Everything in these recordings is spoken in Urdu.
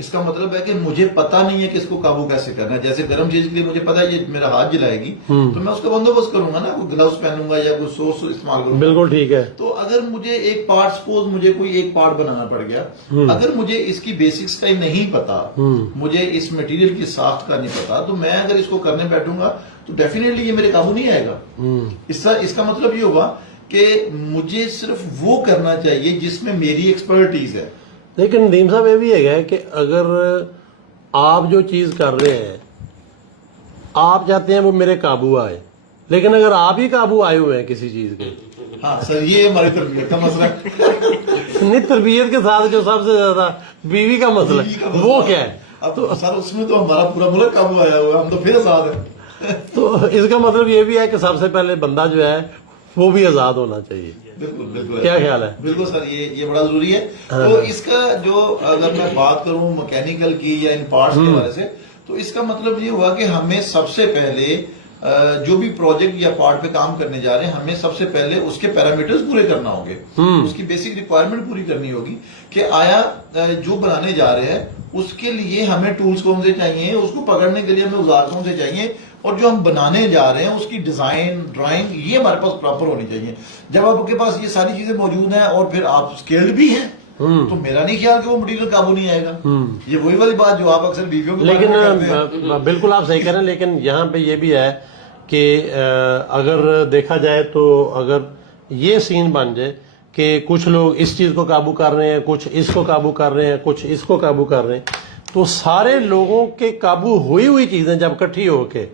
اس کا مطلب ہے کہ مجھے پتا نہیں ہے کہ اس کو قابو کیسے کرنا ہے. جیسے گرم چیز کے لیے مجھے پتا ہے یہ میرا ہاتھ جلائے گی تو میں اس کا بندوبست کروں گا نا, کوئی گلوز پہنوں گا یا کوئی سورس استعمال کروں گا. بالکل ٹھیک ہے. تو اگر مجھے ایک پارٹ سپوز مجھے کوئی ایک پارٹ بنانا پڑ گیا, اگر مجھے اس کی بیسکس کا نہیں پتا, مجھے اس مٹیریل کی ساخت کا نہیں پتا, تو میں اگر اس کو کرنے بیٹھوں گا تو ڈیفینیٹلی یہ میرے قابو نہیں آئے گا. اس کا مطلب یہ ہوگا کہ مجھے صرف وہ کرنا چاہیے جس میں میری ایکسپرٹیز ہے. لیکن ندیم صاحب یہ بھی ہے کہ اگر آپ جو چیز کر رہے ہیں آپ چاہتے ہیں وہ میرے قابو آئے, لیکن اگر آپ ہی قابو آئے ہوئے ہیں کسی چیز کے, ہاں سر یہ ہماری تربیت کا مسئلہ ہے. نہیں, تربیت کے ساتھ جو سب سے زیادہ بیوی کا مسئلہ ہے وہ کیا ہے؟ اب سر اس میں تو ہمارا پورا ملک قابو آیا ہوا ہے, ہم تو پھر آزاد ہیں. تو اس کا مطلب یہ بھی ہے کہ سب سے پہلے بندہ جو ہے وہ بھی آزاد ہونا چاہیے. بالکل بالکل, کیا خیال ہے؟ بالکل سر, یہ بڑا ضروری ہے. تو اس کا جو اگر میں بات کروں مکینیکل کی یا ان پارٹس کے بارے سے, تو اس کا مطلب یہ ہوا کہ ہمیں سب سے پہلے جو بھی پروجیکٹ یا پارٹ پہ کام کرنے جا رہے ہیں, ہمیں سب سے پہلے اس کے پیرامیٹرز پورے کرنا ہوں گے, اس کی بیسک ریکوائرمنٹ پوری کرنی ہوگی کہ آیا جو بنانے جا رہے ہیں اس کے لیے ہمیں ٹولز کون سے چاہیے, اس کو پکڑنے کے لیے ہمیں اوزار کون سے چاہیے, اور جو ہم بنانے جا رہے ہیں اس کی ڈیزائن ڈرائنگ یہ ہمارے پاس پراپر ہونی چاہیے. جب آپ کے پاس یہ ساری چیزیں موجود ہیں اور پھر آپ اسکیلڈ بھی ہیں, تو میرا نہیں خیال کہ وہ مٹیریل قابو نہیں آئے گا. یہ وہی والی بات جو آپ اکثر بیویوں کو لیکن بالکل آپ صحیح کہہ رہے ہیں, لیکن یہاں پہ یہ بھی ہے کہ اگر دیکھا جائے تو اگر یہ سین بن جائے کہ کچھ لوگ اس چیز کو قابو کر رہے ہیں, کچھ اس کو قابو کر رہے ہیں, کچھ اس کو قابو کر رہے ہیں, تو سارے لوگوں کے قابو ہوئی چیزیں جب اکٹھی ہو کے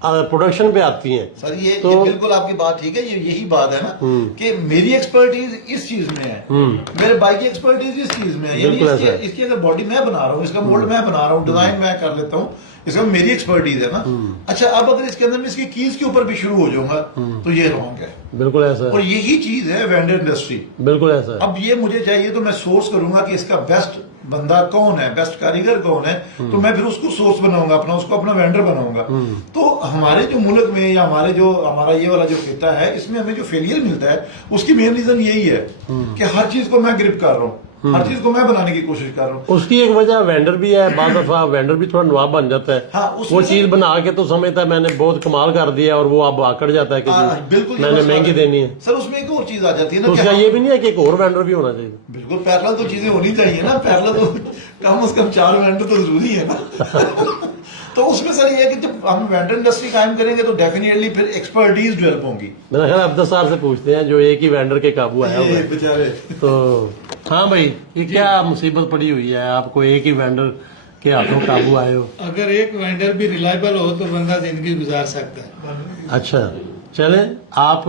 پروڈکشن پہ آتی ہیں. سر یہ بالکل آپ کی بات ٹھیک ہے, یہی بات ہے نا کہ میری ایکسپرٹیز اس چیز میں ہے, میرے بھائی کی ایکسپرٹیز اس چیز میں ہے. یعنی اس کی اگر باڈی میں بنا رہا ہوں, اس کا مولڈ میں بنا رہا ہوں, ڈیزائن میں کر لیتا ہوں, اس میں میری ایکسپرٹیز ہے نا. اچھا, اب اگر اس کے اندر میں اس کی کیز کے اوپر بھی شروع ہو جاؤں گا تو یہ رانگ ہے. بالکل ایسا, اور یہی چیز ہے وینڈر انڈسٹری. بالکل ایسا. اب یہ مجھے چاہیے تو میں سورس کروں گا کہ اس کا بیسٹ بندہ کون ہے, بیسٹ کاریگر کون ہے, تو میں پھر اس کو سورس بناؤں گا, اس کو اپنا وینڈر بناؤں گا. تو ہمارے جو ملک میں یا ہمارا یہ والا جو خطہ ہے, اس میں ہمیں جو فیلئر ملتا ہے اس کی مین ریزن یہی ہے کہ ہر چیز کو میں گرپ کر رہا ہوں, ہر چیز کو میں بنانے کی کوشش کر رہا ہوں. اس کی ایک وجہ وینڈر بھی ہے, بعض دفعہ وینڈر بھی تھوڑا نواب بن جاتا ہے, وہ چیز بنا کے تو سمجھتا ہے میں نے بہت کمال کر دیا اور وہ اب آکڑ جاتا ہے کہ میں نے مہنگی دینی ہے. سر اس میں ایک اور چیز آ جاتی ہے نا, تو اس کا یہ بھی نہیں ہے کہ ایک اور وینڈر بھی ہونا چاہیے. بالکل پیرلل تو چیزیں ہونی چاہیے نا, پیرلل تو کم از کم 4 وینڈر تو ضروری ہے نا. تو اس میں سر یہ ہے کہ جب ہم وینڈر انڈسٹری قائم کریں گے تو ڈیفینیٹلی پھر ایکسپرٹیز ڈیولپ ہوں گی. میرا خیال عبدل صاحب سے پوچھتے ہیں جو ایک ہی وینڈر کے قابو آیا ہوا ہے بیچارے. تو ہاں بھائی, یہ کیا مصیبت پڑی ہوئی ہے آپ کو ایک ہی وینڈر کے ہاتھوں قابو آئے ہو؟ اگر ایک وینڈر بھی ریلائبل ہو تو بندہ زندگی گزار سکتا ہے. اچھا چلیں, آپ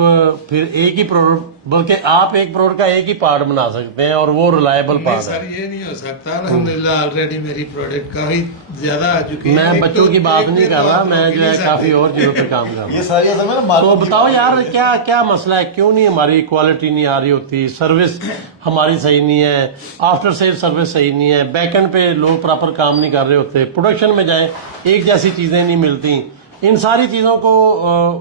پھر ایک ہی پروڈکٹ, بلکہ آپ ایک پروڈکٹ کا ایک ہی پارٹ بنا سکتے ہیں اور وہ ریلائبل نہیں پارٹ سر, ہے. یہ نہیں ہو سکتا. الحمدللہ آلریڈی میری پروڈکٹ کافی زیادہ آ چکی ہے. میں بچوں کی بات نہیں کر رہا, میں جو ہے کافی اور چیزوں پہ کام کر رہا ہوں. یہ ساری اصل میں نا تو بتاؤ یار کیا مسئلہ ہے, کیوں نہیں ہماری کوالٹی نہیں آ رہی ہوتی, سروس ہماری صحیح نہیں ہے, آفٹر سیل سروس صحیح نہیں ہے, بیک اینڈ پہ لوگ پراپر کام نہیں کر رہے ہوتے, پروڈکشن میں جائیں ایک جیسی چیزیں نہیں ملتی. ان ساری چیزوں کو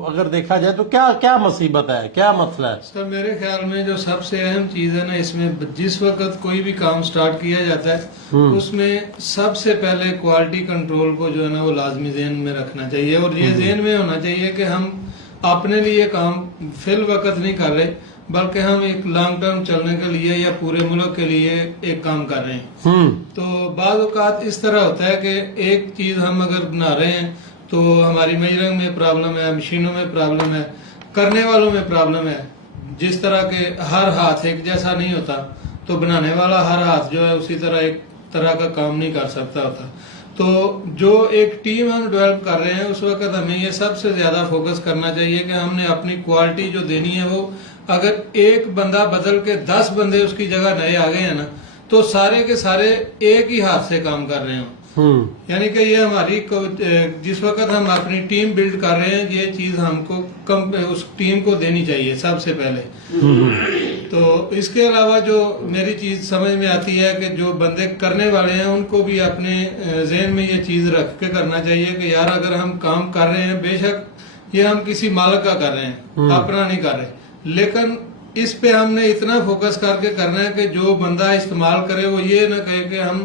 اگر دیکھا جائے تو کیا مصیبت ہے, کیا مسئلہ ہے؟ سر میرے خیال میں جو سب سے اہم چیز ہے نا اس میں, جس وقت کوئی بھی کام سٹارٹ کیا جاتا ہے اس میں سب سے پہلے کوالٹی کنٹرول کو جو ہے نا وہ لازمی ذہن میں رکھنا چاہیے. اور یہ ذہن میں ہونا چاہیے کہ ہم اپنے لیے کام فی الوقت نہیں کر رہے, بلکہ ہم ایک لانگ ٹرم چلنے کے لیے یا پورے ملک کے لیے ایک کام کر رہے ہیں. تو بعض اوقات اس طرح ہوتا ہے کہ ایک چیز ہم اگر بنا رہے ہیں تو ہماری میجرنگ میں پرابلم ہے, مشینوں میں پرابلم ہے, کرنے والوں میں پرابلم ہے. جس طرح کے ہر ہاتھ ایک جیسا نہیں ہوتا تو بنانے والا ہر ہاتھ جو ہے اسی طرح ایک طرح کا کام نہیں کر سکتا ہوتا. تو جو ایک ٹیم ہم ڈیولپ کر رہے ہیں اس وقت ہمیں یہ سب سے زیادہ فوکس کرنا چاہیے کہ ہم نے اپنی کوالٹی جو دینی ہے وہ اگر ایک بندہ بدل کے 10 بندے اس کی جگہ نئے آ گئے ہیں نا تو سارے کے سارے ایک ہی ہاتھ سے کام کر رہے ہوں. یعنی کہ یہ ہماری جس وقت ہم اپنی ٹیم بلڈ کر رہے ہیں یہ چیز ہم کو اس ٹیم کو دینی چاہیے سب سے پہلے. تو اس کے علاوہ جو میری چیز سمجھ میں آتی ہے کہ جو بندے کرنے والے ہیں ان کو بھی اپنے ذہن میں یہ چیز رکھ کے کرنا چاہیے کہ یار اگر ہم کام کر رہے ہیں بے شک یہ ہم کسی مالک کا کر رہے ہیں, اپنا نہیں کر رہے, لیکن اس پہ ہم نے اتنا فوکس کر کے کرنا ہے کہ جو بندہ استعمال کرے وہ یہ نہ کہے کہ ہم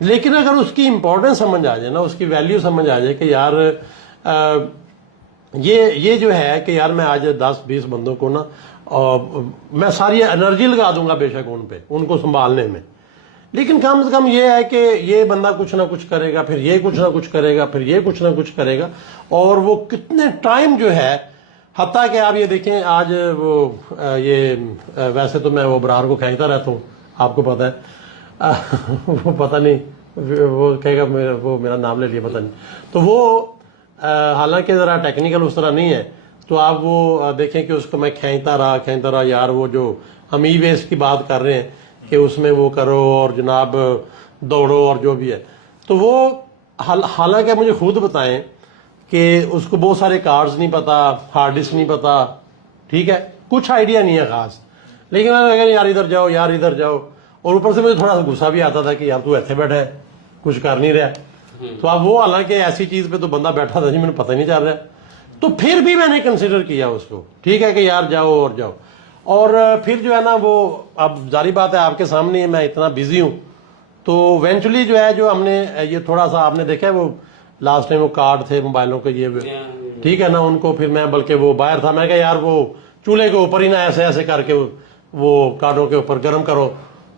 لیکن اگر اس کی امپورٹنس سمجھ آ جائے نا, اس کی ویلیو سمجھ آ جائے کہ یار یہ جو ہے کہ یار میں آج 10-20 بندوں کو نا میں ساری انرجی لگا دوں گا بے شک ان کو سنبھالنے میں, لیکن کم سے کم یہ ہے کہ یہ بندہ کچھ نہ کچھ کرے گا, پھر یہ کچھ نہ کچھ کرے گا, پھر یہ کچھ نہ کچھ کرے گا, اور وہ کتنے ٹائم جو ہے, حتیٰ کہ آپ یہ دیکھیں آج وہ ویسے تو میں وہ ابرار کو کھینچتا رہتا ہوں, آپ کو پتہ ہے, وہ پتہ نہیں وہ کہے گا وہ میرا نام لے لیا پتہ نہیں, تو وہ حالانکہ ذرا ٹیکنیکل اس طرح نہیں ہے, تو آپ وہ دیکھیں کہ اس کو میں کھینچتا رہا یار, وہ جو ہم ای ویسٹ کی بات کر رہے ہیں کہ اس میں وہ کرو اور جناب دوڑو اور جو بھی ہے, تو وہ حالانکہ مجھے خود بتائیں کہ اس کو بہت سارے کارڈز نہیں پتا, ہارڈ ڈسک نہیں پتا, ٹھیک ہے, کچھ آئیڈیا نہیں ہے خاص, لیکن میں نے کہا یار ادھر جاؤ, یار ادھر جاؤ, اور اوپر سے مجھے تھوڑا سا غصہ بھی آتا تھا کہ یار تو ایسے بیٹھا ہے کچھ کر نہیں رہا, تو اب وہ حالانکہ ایسی چیز پہ تو بندہ بیٹھا تھا جی مجھے پتہ نہیں چل رہا, تو پھر بھی میں نے کنسیڈر کیا اس کو, ٹھیک ہے کہ یار جاؤ اور جاؤ, اور پھر جو ہے نا وہ اب ظاہری بات ہے آپ کے سامنے میں اتنا بزی ہوں, تو ایونچولی جو ہے جو ہم نے یہ تھوڑا سا آپ نے دیکھا ہے وہ لاسٹ ٹائم وہ کارڈ تھے موبائلوں کے یہ ٹھیک ہے نا, ان کو پھر میں بلکہ وہ باہر تھا, میں کہا یار وہ چولہے کے اوپر ہی نا ایسے کر کے وہ کارڈوں کے اوپر گرم کرو,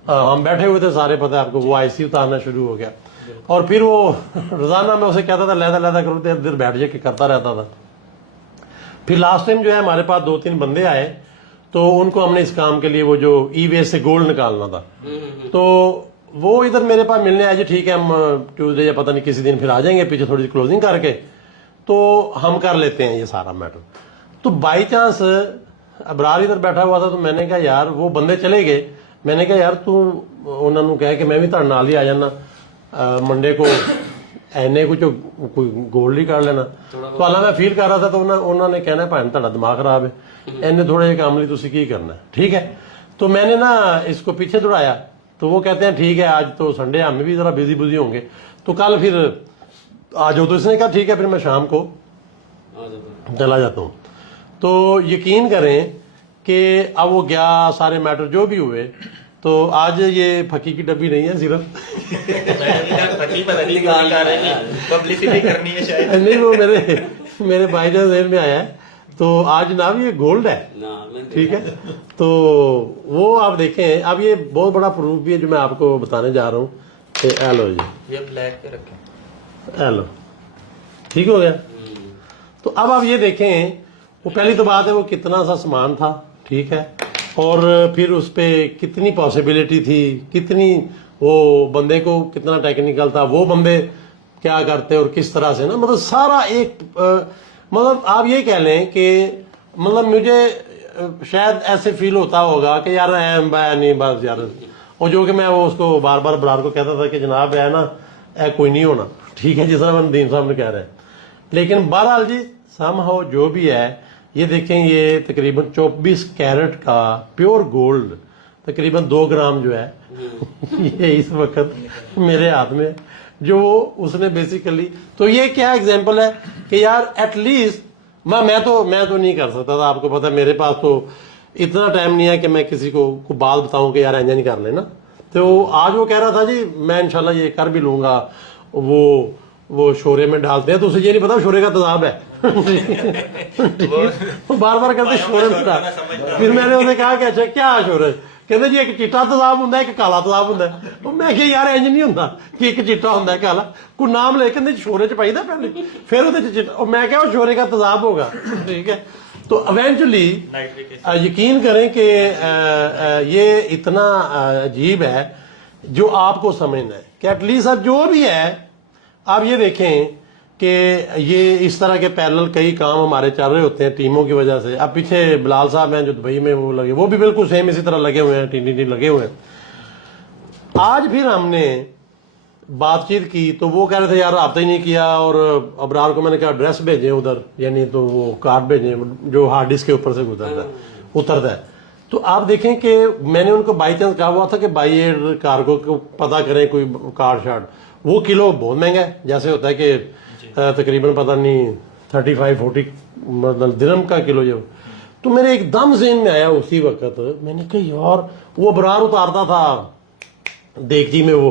ہم بیٹھے ہوئے تھے سارے, پتہ ہے آپ کو, وہ آئی سی اتارنا شروع ہو گیا, اور پھر وہ روزانہ میں اسے کہتا تھا لہدا کرو, دیر دیر بیٹھ جائے کہ کرتا رہتا تھا. پھر لاسٹ ٹائم جو ہے ہمارے پاس 2-3 بندے آئے, تو ان کو ہم نے اس کام کے لیے وہ جو ای ویسٹ سے گولڈ نکالنا تھا, تو وہ ادھر میرے پاس ملنے آئے, جی ٹھیک ہے ہم ٹیوزڈے یا پتہ نہیں کسی دن پھر آ جائیں گے, پیچھے تھوڑی سی کلوزنگ کر کے تو ہم کر لیتے ہیں یہ سارا میٹر. تو بائی چانس ابرار ادھر بیٹھا ہوا تھا, تو میں نے کہا یار وہ بندے چلے گئے, میں نے کہا یار تو انہوں نے کہا کہ میں بھی تھوڑے نال ہی آ جانا منڈے کو, اینے کچھ کوئی گولڈ ہی کر لینا, تو حالانکہ میں فیل کر رہا تھا, تو انہوں نے کہنا ہے تھوڑا دماغ خراب ہے, اینے تھوڑے جہے کام نہیں تسی کی کرنا ہے, ٹھیک ہے. تو میں نے نا اس کو پیچھے دوڑایا, تو وہ کہتے ہیں ٹھیک ہے آج تو سنڈے, ہم بھی ذرا بزی ہوں گے, تو کل پھر آ جاؤ, تو اس نے کہا ٹھیک ہے پھر میں شام کو چلا جاتا ہوں. تو یقین کریں کہ اب وہ گیا, سارے میٹر جو بھی ہوئے, تو آج یہ پھکی کی ڈبی نہیں ہے صرف پبلسٹی کرنی ہے شاید, نہیں وہ میرے بھائی جان ذہن میں آیا ہے, تو آج جناب یہ گولڈ ہے, ٹھیک ہے. تو وہ آپ دیکھیں, اب یہ بہت بڑا پروف بھی ہے جو میں آپ کو بتانے جا رہا ہوں کہ ایلو جی یہ بلیک پہ رکھیں, ایلو ٹھیک ہو گیا. تو اب آپ یہ دیکھیں, وہ پہلی تو بات ہے وہ کتنا سا سامان تھا, ٹھیک ہے, اور پھر اس پہ کتنی پاسبلٹی تھی, کتنی وہ بندے کو کتنا ٹیکنیکل تھا, وہ بندے کیا کرتے اور کس طرح سے نا, مطلب سارا ایک مطلب آپ یہ کہہ لیں کہ مطلب مجھے شاید ایسے فیل ہوتا ہوگا کہ یار نہیں بس یار, اور جو کہ میں وہ اس کو بار بار برار کو کہتا تھا کہ جناب ہے نا کوئی نہیں ہونا, ٹھیک ہے, جس طرح ندیم صاحب نے کہہ رہے ہیں. لیکن بہرحال جی سم ہاؤ جو بھی ہے, یہ دیکھیں یہ تقریباً 24 کیرٹ کا پیور گولڈ, تقریباً 2 گرام جو ہے یہ اس وقت میرے ہاتھ میں, جو اس نے بیسیکلی, تو یہ کیا ایگزامپل ہے کہ یار ایٹ لیسٹ میں تو نہیں کر سکتا تھا, آپ کو پتا میرے پاس تو اتنا ٹائم نہیں ہے کہ میں کسی کو بات بتاؤں کہ یار اینجا نہیں کر لینا. تو آج وہ کہہ رہا تھا جی میں انشاءاللہ یہ کر بھی لوں گا, وہ شورے میں ڈالتے ہیں, تو اسے یہ نہیں پتا شورے کا تضاب ہے, وہ بار بار کہتے شورے میں ڈال. پھر میں نے اسے کہا کہ اچھا کیا شورے, کہتے جی ایک چٹا تضاب ہوں ایک کالا تضاب ہوں. میں کہ یار انج نہیں ہوں کہ ایک چٹا ہوں کالا, کوئی نام لے کے شورے چ پائی دا پہلے, پھر وہ میں کہ وہ شورے کا تضاب ہوگا, ٹھیک ہے. تو ایونچولی یقین کریں کہ یہ اتنا عجیب ہے جو آپ کو سمجھنا ہے کہ ایٹ لیسٹ اب جو بھی ہے, آپ یہ دیکھیں کہ یہ اس طرح کے پیرلل کئی کام ہمارے چل رہے ہوتے ہیں ٹیموں کی وجہ سے. اب پیچھے بلال صاحب ہیں جو دبئی میں وہ لگے, وہ بھی بالکل سیم اسی طرح لگے ہوئے ہیں, ٹی لگے ہوئے ہیں. آج پھر ہم نے بات چیت کی, تو وہ کہہ رہے تھے یار رابطہ ہی نہیں کیا, اور ابرار کو میں نے کہا ایڈریس بھیجیں ادھر, یعنی تو وہ کارڈ بھیجیں جو ہارڈ ڈسک کے اوپر سے اترتا ہے. تو آپ دیکھیں کہ میں نے ان کو بائی چانس کہا ہوا تھا کہ بائی ایئر کارگو کو پتا کریں کوئی کارڈ شارڈ, وہ کلو بہت مہنگا ہے, جیسے ہوتا ہے کہ تقریباً پتہ نہیں 35-40 مطلب درہم کا کلو جو. تو میرے ایک دم ذہن میں آیا اسی وقت, میں نے کہا یار وہ ابرار اتارتا تھا دیگچی میں وہ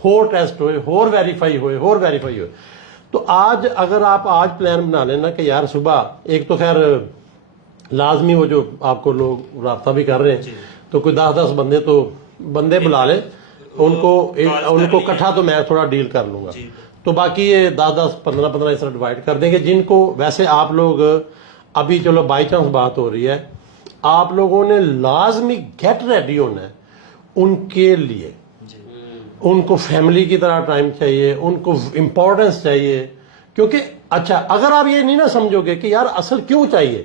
ہور ٹیسٹ ہوئے، ہور ویریفائی ہوئے. تو آج اگر آپ آج پلان بنا لینا کہ یار صبح ایک تو خیر لازمی وہ جو آپ کو لوگ رابطہ بھی کر رہے ہیں تو کوئی 10 بندے بلا لیں، ان کو اکٹھا تو میں تھوڑا ڈیل کر لوں گا. تو باقی یہ 10-15 اس طرح ڈیوائڈ کر دیں گے جن کو ویسے آپ لوگ ابھی چلو بائی چانس بات ہو رہی ہے، آپ لوگوں نے لازمی گیٹ ریڈی ہونا ہے ان کے لیے. ان کو فیملی کی طرح ٹائم چاہیے، ان کو امپورٹنس چاہیے. کیونکہ اچھا اگر آپ یہ نہیں نہ سمجھو گے کہ یار اصل کیوں چاہیے،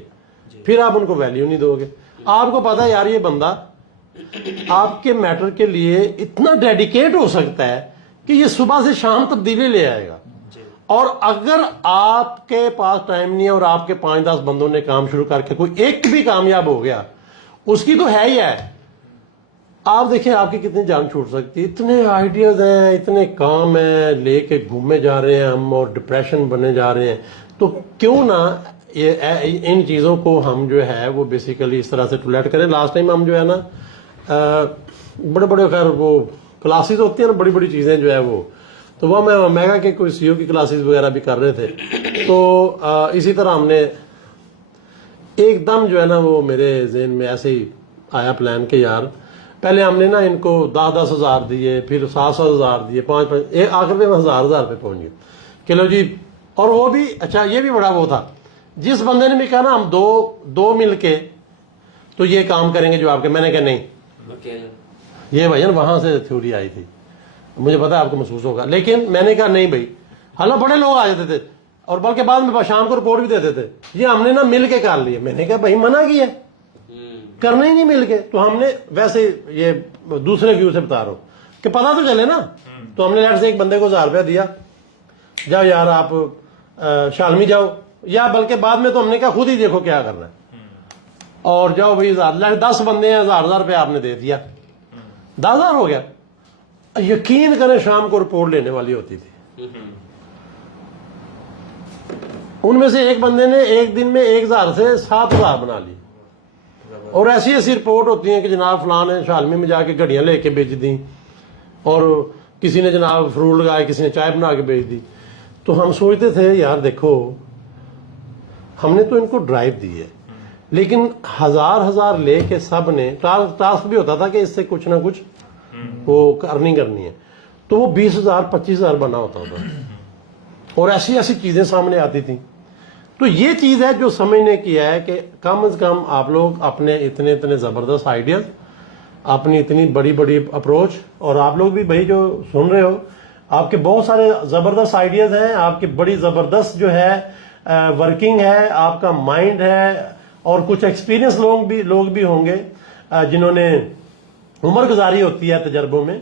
پھر آپ ان کو ویلیو نہیں دو گے. آپ کو پتا ہے یار یہ بندہ آپ کے میٹر کے لیے اتنا ڈیڈیکیٹ ہو سکتا ہے کہ یہ صبح سے شام تبدیلی لے آئے گا. اور اگر آپ کے پاس ٹائم نہیں ہے اور آپ کے 5-10 بندوں نے کام شروع کر کے کوئی ایک بھی کامیاب ہو گیا، اس کی تو ہے ہی ہے. آپ دیکھیں آپ کی کتنی جان چھوٹ سکتی ہے. اتنے آئیڈیاز ہیں، اتنے کام ہیں، لے کے گھومے جا رہے ہیں ہم اور ڈپریشن بنے جا رہے ہیں. تو کیوں نہ ان چیزوں کو ہم جو ہے وہ بیسیکلی اس طرح سے ٹولیٹ کریں. لاسٹ ٹائم ہم جو ہے نا بڑے خیر وہ کلاسز ہوتی ہیں نا، بڑی چیزیں جو ہے وہ، تو وہ میں میگا کے کوئی سی او کی کلاسز وغیرہ بھی کر رہے تھے. تو اسی طرح ہم نے ایک دم جو ہے نا وہ میرے ذہن میں ایسے ہی آیا پلان کہ یار پہلے ہم نے نا ان کو 10 ہزار دیے، پھر 7 ہزار دیے، 5 آخر میں 1000 پہ پہنچ گئے کہ لو جی. اور وہ بھی اچھا یہ بھی بڑا وہ تھا، جس بندے نے بھی کہا نا ہم دو مل کے تو یہ کام کریں گے جو آپ کے، میں نے کہا نہیں. یہ بھائی وہاں سے تھیوری آئی تھی، مجھے پتا ہے آپ کو محسوس ہوگا، لیکن میں نے کہا نہیں بھائی. حالانکہ بڑے لوگ آ جاتے تھے اور بلکہ بعد میں شام کو رپورٹ بھی دیتے تھے یہ ہم نے نا مل کے کر لیے. میں نے کہا بھائی منع کیا کرنا ہی نہیں مل کے. تو ہم نے ویسے یہ دوسرے ویو سے بتا رہا ہوں کہ پتا تو چلے نا. تو ہم نے لیٹ سے ایک بندے کو 1000 روپیہ دیا، جاؤ یار آپ شالمی جاؤ، یا بلکہ بعد میں تو ہم نے کہا خود ہی دیکھو کیا کرنا ہے، اور جاؤ بھائی 10 بندے ہیں، 1000 روپے آپ نے دے دیا، 10,000 ہو گیا. یقین کریں شام کو رپورٹ لینے والی ہوتی تھی. ان میں سے ایک بندے نے ایک دن میں 1000 سے 7,000 بنا لی. اور ایسی رپورٹ ہوتی ہیں کہ جناب فلان نے شالمی میں جا کے گھڑیاں لے کے بیچ دیں، اور کسی نے جناب فروٹ لگائے، کسی نے چائے بنا کے بیچ دی. تو ہم سوچتے تھے یار دیکھو ہم نے تو ان کو ڈرائیو دی ہے، لیکن 1000 لے کے سب نے ٹاسک بھی ہوتا تھا کہ اس سے کچھ نہ کچھ وہ ارننگ کرنی ہے. تو وہ 20,000 25,000 بنا ہوتا تھا، اور ایسی چیزیں سامنے آتی تھیں. تو یہ چیز ہے جو سمجھنے کی ہے کہ کم از کم آپ لوگ اپنے اتنے زبردست آئیڈیاز، اپنی اتنی بڑی اپروچ، اور آپ لوگ بھی بھائی جو سن رہے ہو آپ کے بہت سارے زبردست آئیڈیاز ہیں، آپ کی بڑی زبردست جو ہے ورکنگ ہے، آپ کا مائنڈ ہے، اور کچھ ایکسپیرینس لوگ بھی ہوں گے جنہوں نے عمر گزاری ہوتی ہے تجربوں میں.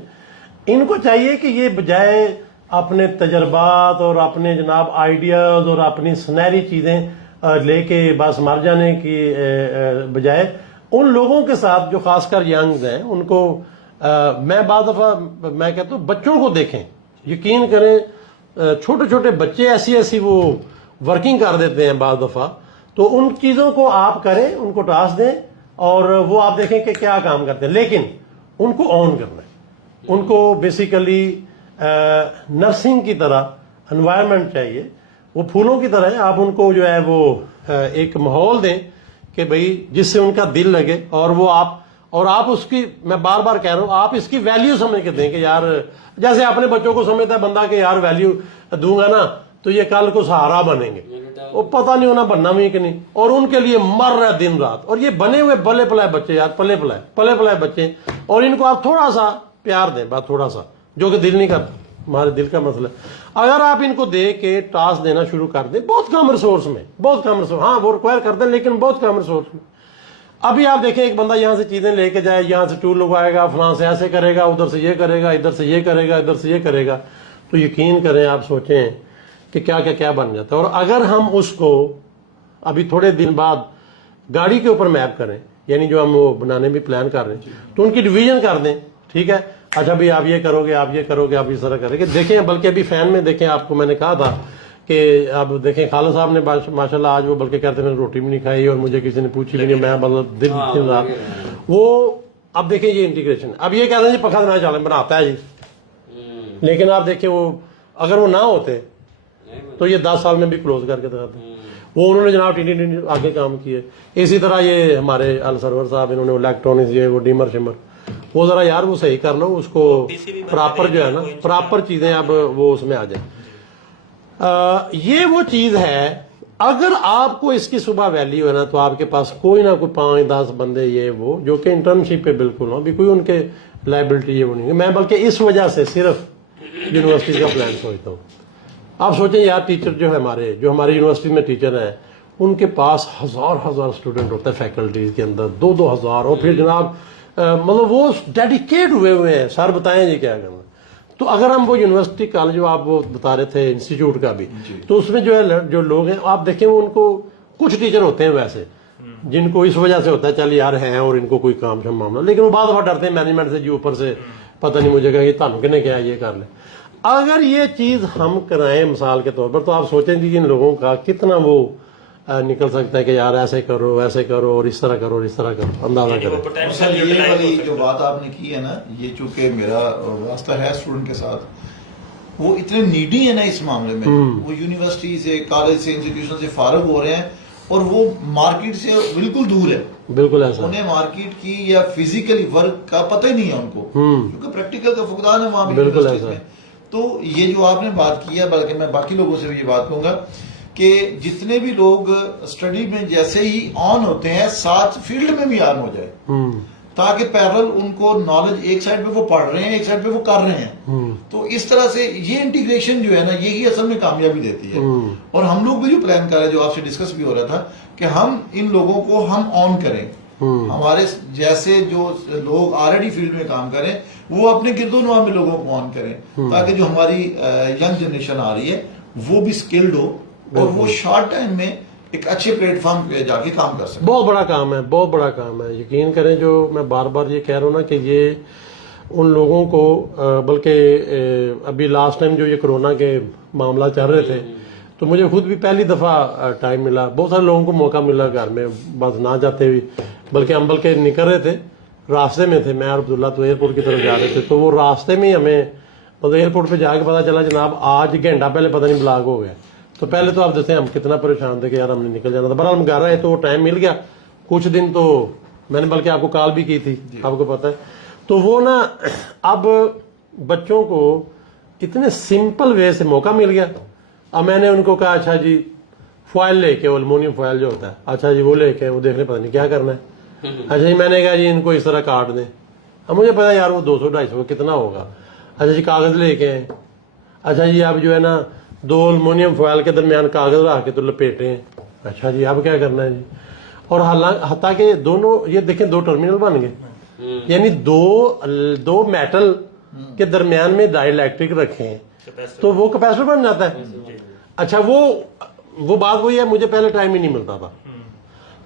ان کو چاہیے کہ یہ بجائے اپنے تجربات اور اپنے جناب آئیڈیاز اور اپنی سنہری چیزیں لے کے بس مر جانے کی بجائے ان لوگوں کے ساتھ جو خاص کر ینگز ہیں ان کو میں بعض دفعہ میں کہتا ہوں بچوں کو دیکھیں. یقین کریں چھوٹے بچے ایسی وہ ورکنگ کر دیتے ہیں بعض دفعہ. تو ان چیزوں کو آپ کریں، ان کو ٹاسک دیں اور وہ آپ دیکھیں کہ کیا کام کرتے ہیں، لیکن ان کو آن کرنا ہے. ان کو بیسیکلی نرسنگ کی طرح انوائرمنٹ چاہیے، وہ پھولوں کی طرح ہے. آپ ان کو جو ہے وہ ایک ماحول دیں کہ بھئی جس سے ان کا دل لگے، اور وہ آپ اس کی، میں بار کہہ رہا ہوں، آپ اس کی ویلیو سمجھ کے دیں کہ یار جیسے اپنے بچوں کو سمجھتا ہے بندہ کہ یار ویلیو دوں گا نا تو یہ کل کو سہارا بنیں گے. وہ پتہ نہیں ہونا بننا بھی کہ نہیں، اور ان کے لیے مر رہا دن رات. اور یہ بنے ہوئے پلے پلائے بچے یار، پلے پلائے بچے، اور ان کو آپ تھوڑا سا پیار دیں، بات تھوڑا سا، جو کہ دل نہیں کرتا، ہمارے دل کا مسئلہ ہے. اگر آپ ان کو دے کے ٹاسک دینا شروع کر دیں بہت کم ریسورس میں، ہاں وہ ریکوائر کر دیں لیکن بہت کم ریسورس میں. ابھی آپ دیکھیں ایک بندہ یہاں سے چیزیں لے کے جائے، یہاں سے ٹول لگوائے گا، فلاں سے ایسے کرے گا، ادھر سے یہ کرے گا، ادھر سے یہ کرے گا، ادھر سے یہ کرے گا. تو یقین کریں آپ سوچیں کہ کیا بن جاتا ہے. اور اگر ہم اس کو ابھی تھوڑے دن بعد گاڑی کے اوپر میپ کریں، یعنی جو ہم وہ بنانے بھی پلان کر رہے ہیں، تو ان کی ڈویژن کر دیں. ٹھیک ہے، اچھا بھی آپ یہ کرو گے، آپ یہ کرو گے، آپ اس طرح کریں گے. دیکھیں بلکہ ابھی فین میں دیکھیں، آپ کو میں نے کہا تھا کہ اب دیکھیں خالد صاحب نے ماشاءاللہ آج وہ بلکہ کہتے ہیں میں نے روٹی بھی نہیں کھائی اور مجھے کسی نے پوچھی بھی نہیں، میں مطلب دن رات وہ. اب دیکھیں یہ انٹیگریشن، اب یہ کہتے ہیں جی پکا بنا چالیں بناتا ہے جی، لیکن آپ دیکھیں وہ اگر وہ نہ ہوتے تو یہ 10 سال میں بھی کلوز کر کے دکھاتے. وہ انہوں نے جناب ٹی آگے کام کیے. اسی طرح یہ ہمارے السرور صاحب انہوں نے الیکٹرانکس یہ وہ ڈیمر شمر وہ ذرا یار وہ صحیح کر لو اس کو پراپر جو ہے نا پراپر چیزیں اب وہ اس میں آ جائیں. یہ وہ چیز ہے اگر آپ کو اس کی صبح ویلیو ہے نا تو آپ کے پاس کوئی نہ کوئی 5-10 بندے یہ وہ جو کہ انٹرنشپ پہ بالکل ہوں ابھی کوئی ان کے لائبلٹی یہ وہ نہیں ہے. میں بلکہ اس وجہ سے صرف یونیورسٹی کا پلان سوچتا ہوں. آپ سوچیں یار ٹیچر جو ہے ہمارے جو ہماری یونیورسٹی میں ٹیچر ہیں ان کے پاس ہزار اسٹوڈنٹ ہوتے ہیں فیکلٹیز کے اندر 2,000 اور پھر جناب مطلب وہ ڈیڈیکیٹ ہوئے ہیں. سر بتائیں جی کیا کرنا. تو اگر ہم وہ یونیورسٹی کالج جو آپ وہ بتا رہے تھے انسٹیٹیوٹ کا بھی تو اس میں جو ہے جو لوگ ہیں آپ دیکھیں وہ ان کو کچھ ٹیچر ہوتے ہیں ویسے جن کو اس وجہ سے ہوتا ہے چل یار ہیں اور ان کو کوئی کام شام معاملہ لیکن وہ بعض دفعہ ڈرتے ہیں مینجمنٹ سے جو اوپر سے پتہ نہیں مجھے کہ تانوں کنے کیا یہ کر لیں. اگر یہ چیز ہم کرائیں مثال کے طور پر تو آپ سوچیں جی ان لوگوں کا کتنا وہ نکل سکتا ہے کہ یار ایسے کرو ویسے کرو اور اس طرح کرو اور اس طرح کرو اندازہ کرو. سر یہ والی جو بات آپ نے کی ہے نا یہ چونکہ میرا واسطہ ہے اسٹوڈنٹ کے ساتھ وہ اتنے نیڈی ہیں نا اس معاملے میں وہ یونیورسٹی سے کالج سے انسٹیٹیوشن سے فارغ ہو رہے ہیں اور وہ مارکیٹ سے بالکل دور ہے. بالکل ایسا انہیں مارکیٹ کی یا فزیکلی ورک کا پتہ ہی نہیں ہے ان کو کیونکہ پریکٹیکل کا فقدان ہے وہاں بھی یونیورسٹیز میں. تو یہ جو آپ نے بات کی ہے بلکہ میں باقی لوگوں سے بھی یہ بات کہوں گا کہ جتنے بھی لوگ اسٹڈی میں جیسے ہی آن ہوتے ہیں ساتھ فیلڈ میں بھی آن ہو جائے تاکہ پیرل ان کو نالج ایک سائڈ پہ وہ پڑھ رہے ہیں ایک سائڈ پہ وہ کر رہے ہیں. تو اس طرح سے یہ انٹیگریشن جو ہے نا یہی اصل میں کامیابی دیتی ہے. اور ہم لوگ بھی جو پلان کر رہے ہیں جو آپ سے ڈسکس بھی ہو رہا تھا کہ ہم ان لوگوں کو ہم آن کریں ہمارے جیسے جو لوگ آلریڈی فیلڈ میں کام کریں وہ اپنے گرد و نواح میں لوگوں کو آن کریں تاکہ جو ہماری ینگ جنریشن آ رہی ہے وہ بھی سکلڈ ہو اور وہ شارٹ ٹائم میں ایک اچھے پلیٹ فارم پہ جا کے کام کر سکتے. بہت بڑا کام ہے بہت بڑا کام ہے. یقین کریں جو میں بار بار یہ کہہ رہا ہوں نا کہ یہ ان لوگوں کو بلکہ ابھی لاسٹ ٹائم جو یہ کرونا کے معاملہ چل رہے تھے تو مجھے خود بھی پہلی دفعہ ٹائم ملا. بہت سارے لوگوں کو موقع ملا گھر میں بس نہ جاتے ہوئے بلکہ ہم بلکہ نکل رہے تھے راستے میں تھے میں اور عبداللہ تو ایئرپورٹ کی طرف جا رہے تھے تو وہ راستے میں ہمیں مطلب ایئرپورٹ پہ جا کے پتا چلا جناب آج گھنٹہ پہلے پتہ نہیں بلاک ہو گیا. تو پہلے تو آپ دیکھیں ہم کتنا پریشان تھے کہ یار ہم نے نکل جانا تھا. بہرحال ہم گھر آئے تو وہ ٹائم مل گیا. کچھ دن تو میں نے بلکہ آپ کو کال بھی کی تھی آپ کو پتا ہے. تو وہ نا اب بچوں کو اتنے سمپل وے سے موقع مل گیا. اب میں نے ان کو کہا اچھا جی فوائل لے کے المونیم فوائل جو ہوتا ہے اچھا جی وہ لے کے وہ دیکھنے پتہ نہیں کیا کرنا ہے. اچھا جی میں نے کہا جی ان کو اس طرح کاٹ دیں. اب مجھے پتا یار وہ 200-250 کتنا ہوگا. اچھا جی کاغذ لے کے آئے. اچھا جی اب جو ہے نا 2 المونیم فوائل کے درمیان کاغذ رکھ کے تو لپیٹے ہیں. اچھا جی اب کیا کرنا ہے جی. اور حتیٰ کہ دونوں یہ دیکھیں 2 ٹرمینل بن گئے یعنی دو میٹل کے درمیان میں ڈائی الیکٹرک رکھے ہیں تو وہ کیپیسٹر بن جاتا ہے. اچھا وہ بات وہی ہے مجھے پہلے ٹائم ہی نہیں ملتا تھا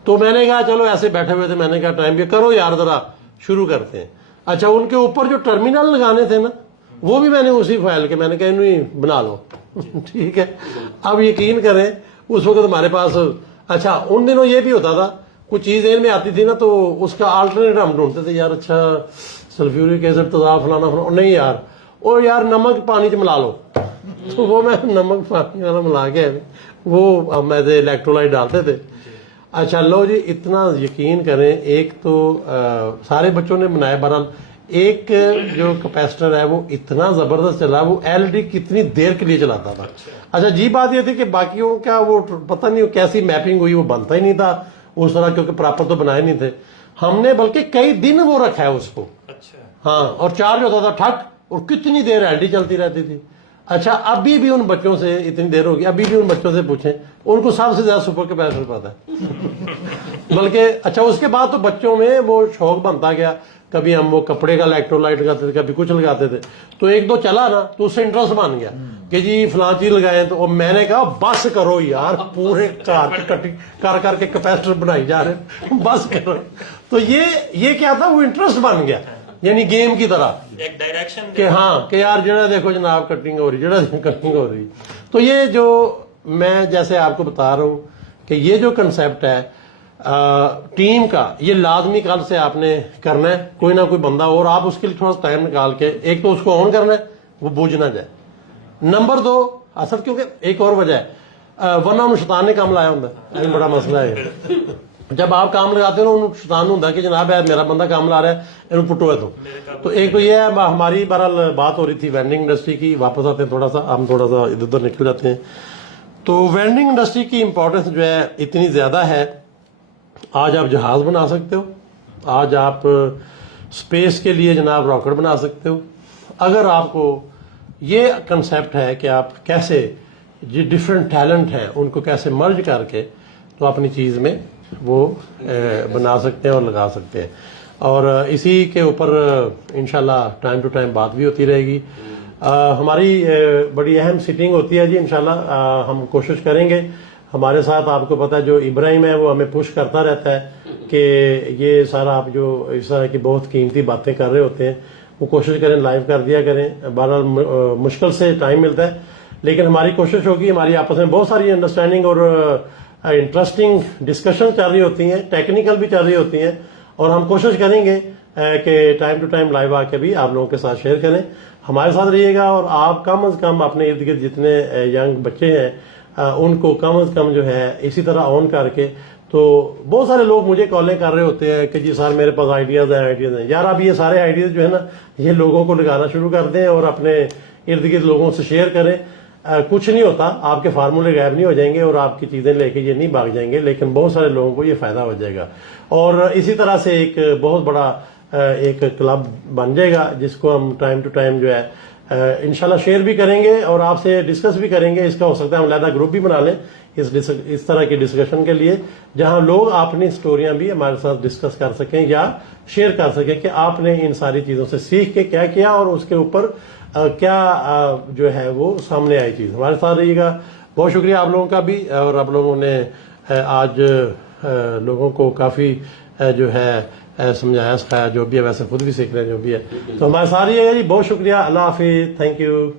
تو میں نے کہا چلو ایسے بیٹھے ہوئے تھے میں نے کہا ٹائم بھی کرو یار ذرا شروع کرتے ہیں. اچھا ان کے اوپر جو ٹرمینل لگانے تھے نا وہ بھی میں نے اسی فائل کے میں نے کہا انہیں بنا لو ٹھیک ہے. اب یقین کریں اس وقت ہمارے پاس اچھا ان دنوں یہ بھی ہوتا تھا کچھ چیز ان میں آتی تھی نا تو اس کا آلٹرنیٹ ہم ڈھونڈتے تھے یار اچھا سلفیورک ایسڈ تیزاب فلانا نہیں یار اور یار نمک پانی چ ملا لو تو وہ میں نمک پانی والا ملا کے وہ ہم ایسے الیکٹرولائٹ ڈالتے تھے. اچھا لو جی اتنا یقین کریں ایک تو سارے بچوں نے بنایا. بہرحال ایک جو کیپیسٹر ہے وہ اتنا زبردست چلا وہ ایل ڈی کتنی دیر کے لیے چلاتا تھا. اچھا جی بات یہ تھی کہ باقیوں کا وہ پتہ نہیں کیسی میپنگ ہوئی وہ بنتا ہی نہیں تھا اس طرح کیونکہ پراپر تو بنائے نہیں تھے. ہم نے بلکہ کئی دن وہ رکھا ہے اس کو ہاں اور چارج ہوتا تھا ٹھک اور کتنی دیر ایل ڈی چلتی رہتی تھی. اچھا ابھی بھی ان بچوں سے اتنی دیر ہوگی ابھی بھی ان بچوں سے پوچھیں ان کو سب سے زیادہ سپر کیپیسٹر پتا ہے بلکہ اچھا اس کے بعد تو بچوں میں وہ شوق بنتا گیا. کبھی ہم وہ کپڑے کا الیکٹرولائٹ لگاتے تھے کبھی کچھ لگاتے تھے تو ایک دو چلا نا تو اس سے انٹرسٹ بن گیا کہ جی فلاں چیز لگائے تو میں نے کہا بس کرو یار پورے کر کر کے کیپیسٹر بنائی جا رہے بس کرو. تو یہ کیا تھا وہ انٹرسٹ بن گیا یعنی گیم کی طرح ایک ڈائریکشن کہ ہاں کہ یار جڑا دیکھو جناب کٹنگ ہو رہی جڑا کٹنگ ہو رہی. تو یہ جو میں جیسے آپ کو بتا رہا ہوں کہ یہ جو کنسیپٹ ہے ٹیم کا یہ لازمی کل سے آپ نے کرنا ہے کوئی نہ کوئی بندہ اور آپ اس کے لیے تھوڑا ٹائم نکال کے ایک تو اس کو آن کرنا ہے وہ بوجھ نہ جائے. نمبر 2 اصل کیونکہ ایک اور وجہ ہے ورنہ انہوں شیطان نے کام لایا ہوں یہ بڑا مسئلہ ہے. جب آپ کام لگاتے ہو نا انہوں شیطان ہوں کہ جناب یار میرا بندہ کام لا رہا ہے انہوں پٹو ہے تو ایک تو یہ ہے. ہماری بہرحال بات ہو رہی تھی وینڈنگ انڈسٹری کی, واپس آتے ہیں تھوڑا سا ادھر ادھر نکل جاتے ہیں. تو وینڈنگ انڈسٹری کی امپورٹنس جو ہے اتنی زیادہ ہے. آج آپ جہاز بنا سکتے ہو, آج آپ اسپیس کے لیے جناب راکٹ بنا سکتے ہو. اگر آپ کو یہ کنسیپٹ ہے کہ آپ کیسے جو ڈفرینٹ ٹیلنٹ ہیں ان کو کیسے مرج کر کے تو اپنی چیز میں وہ بنا سکتے ہیں اور لگا سکتے ہیں. اور اسی کے اوپر انشاءاللہ ٹائم ٹو ٹائم بات بھی ہوتی رہے گی. ہماری بڑی اہم سیٹنگ ہوتی ہے جی انشاءاللہ. ہم کوشش کریں گے. ہمارے ساتھ آپ کو پتا ہے جو ابراہیم ہے وہ ہمیں پش کرتا رہتا ہے کہ یہ سارا آپ جو اس طرح کی بہت قیمتی باتیں کر رہے ہوتے ہیں وہ کوشش کریں لائیو کر دیا کریں. بہرحال مشکل سے ٹائم ملتا ہے لیکن ہماری کوشش ہوگی. ہماری آپس میں بہت ساری انڈرسٹینڈنگ اور انٹرسٹنگ ڈسکشن چل رہی ہوتی ہیں, ٹیکنیکل بھی چل رہی ہوتی ہیں, اور ہم کوشش کریں گے کہ ٹائم ٹو ٹائم لائیو آ کے بھی آپ لوگوں کے ساتھ شیئر کریں. ہمارے ساتھ رہیے گا اور آپ کم از کم اپنے ارد گرد جتنے ینگ بچے ہیں ان کو کم از کم جو ہے اسی طرح آن کر کے. تو بہت سارے لوگ مجھے کالیں کر رہے ہوتے ہیں کہ جی سر میرے پاس آئیڈیاز ہیں. یار آپ یہ سارے آئیڈیاز جو ہے نا یہ لوگوں کو لگانا شروع کر دیں اور اپنے ارد گرد لوگوں سے شیئر کریں. کچھ نہیں ہوتا, آپ کے فارمولے غائب نہیں ہو جائیں گے اور آپ کی چیزیں لے کے یہ نہیں بھاگ جائیں گے, لیکن بہت سارے لوگوں کو یہ فائدہ ہو جائے گا. اور اسی طرح سے ایک بہت بڑا ایک کلب بن جائے گا جس کو ہم ٹائم ٹو ٹائم جو ہے انشاءاللہ شیئر بھی کریں گے اور آپ سے ڈسکس بھی کریں گے. اس کا ہو سکتا ہے ہم علیحدہ گروپ بھی بنا لیں اس طرح کی ڈسکشن کے لیے جہاں لوگ اپنی سٹوریاں بھی ہمارے ساتھ ڈسکس کر سکیں یا شیئر کر سکیں کہ آپ نے ان ساری چیزوں سے سیکھ کے کیا کیا اور اس کے اوپر کیا جو ہے وہ سامنے آئی چیز. ہمارے ساتھ رہیے گا. بہت شکریہ آپ لوگوں کا بھی, اور آپ لوگوں نے آج لوگوں کو کافی جو ہے سمجھایا سکھایا جو بھی ہے, ویسے خود بھی سیکھ رہے ہیں جو بھی ہے. تو ہمارے ساتھ رہیے گا جی. بہت شکریہ. اللہ حافظ. Thank you.